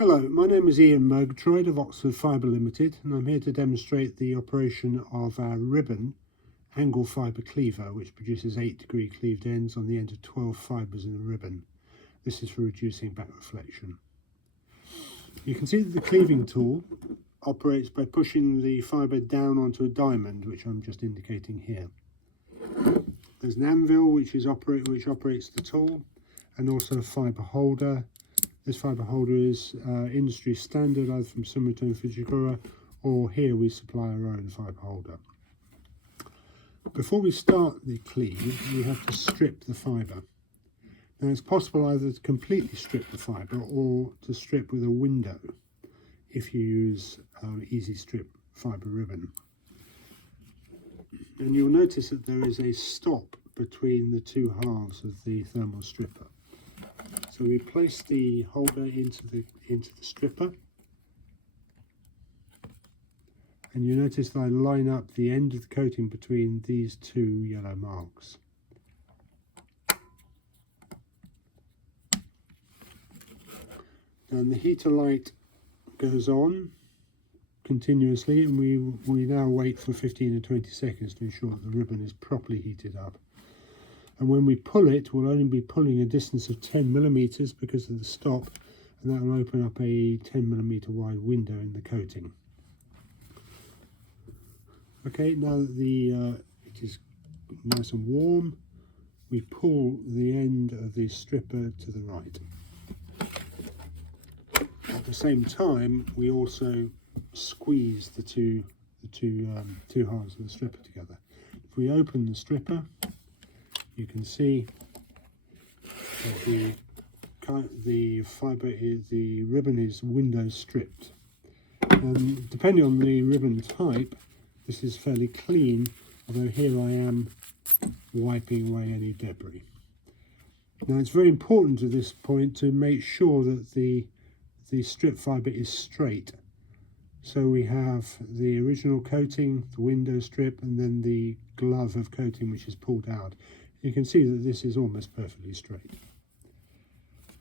Hello, my name is Ian Murgatroyd of Oxford Fibre Limited, and I'm here to demonstrate the operation of our ribbon angle fibre cleaver, which produces 8-degree cleaved ends on the end of 12 fibres in a ribbon. This is for reducing back reflection. You can see that the cleaving tool operates by pushing the fibre down onto a diamond, which I'm just indicating here. There's an anvil which operates the tool, and also a fibre holder. This fibre holder is industry standard, either from Sumitomo Fujikura, or here we supply our own fibre holder. Before we start the cleave, we have to strip the fibre. Now it's possible either to completely strip the fibre or to strip with a window if you use easy strip fibre ribbon. And you'll notice that there is a stop between the two halves of the thermal stripper. So we place the holder into the stripper, and you notice that I line up the end of the coating between these two yellow marks. And the heater light goes on continuously, and we now wait for 15 or 20 seconds to ensure that the ribbon is properly heated up. And when we pull it, we'll only be pulling a distance of 10 millimeters because of the stop, and that will open up a 10 millimeter wide window in the coating. Okay, now that it is nice and warm, we pull the end of the stripper to the right. At the same time, we also squeeze the two halves of the stripper together. If we open the stripper, you can see that the ribbon is window stripped. Depending on the ribbon type, this is fairly clean, although here I am wiping away any debris. Now it's very important at this point to make sure that the strip fibre is straight. So we have the original coating, the window strip, and then the glove of coating which is pulled out. You can see that this is almost perfectly straight.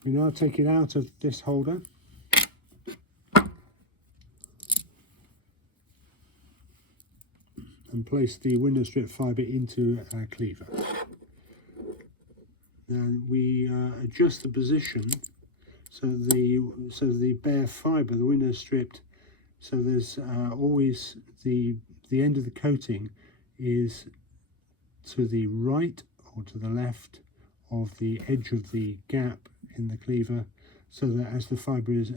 We now take it out of this holder and place the window strip fibre into our cleaver. Now we adjust the position so the bare fibre, the window stripped, so there's always the end of the coating is to the right or to the left of the edge of the gap in the cleaver, so that as the fibre is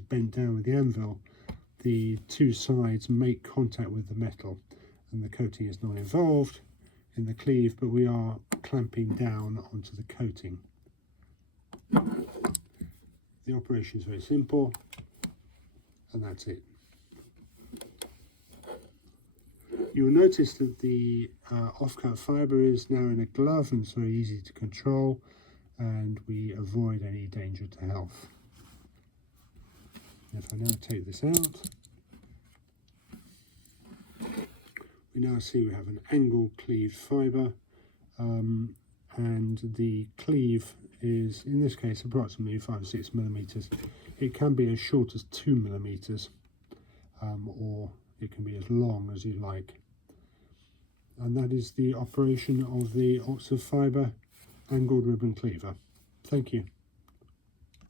bent down with the anvil, the two sides make contact with the metal, and the coating is not involved in the cleave, but we are clamping down onto the coating. The operation is very simple, and that's it. You'll notice that the off-cut fibre is now in a glove, and it's very easy to control, and we avoid any danger to health. If I now take this out, we now see we have an angle cleaved fibre, and the cleave is, in this case, approximately 5 or 6 millimeters. It can be as short as 2 millimeters, or it can be as long as you like. And that is the operation of the Ox-RAC-05 angled ribbon cleaver. Thank you.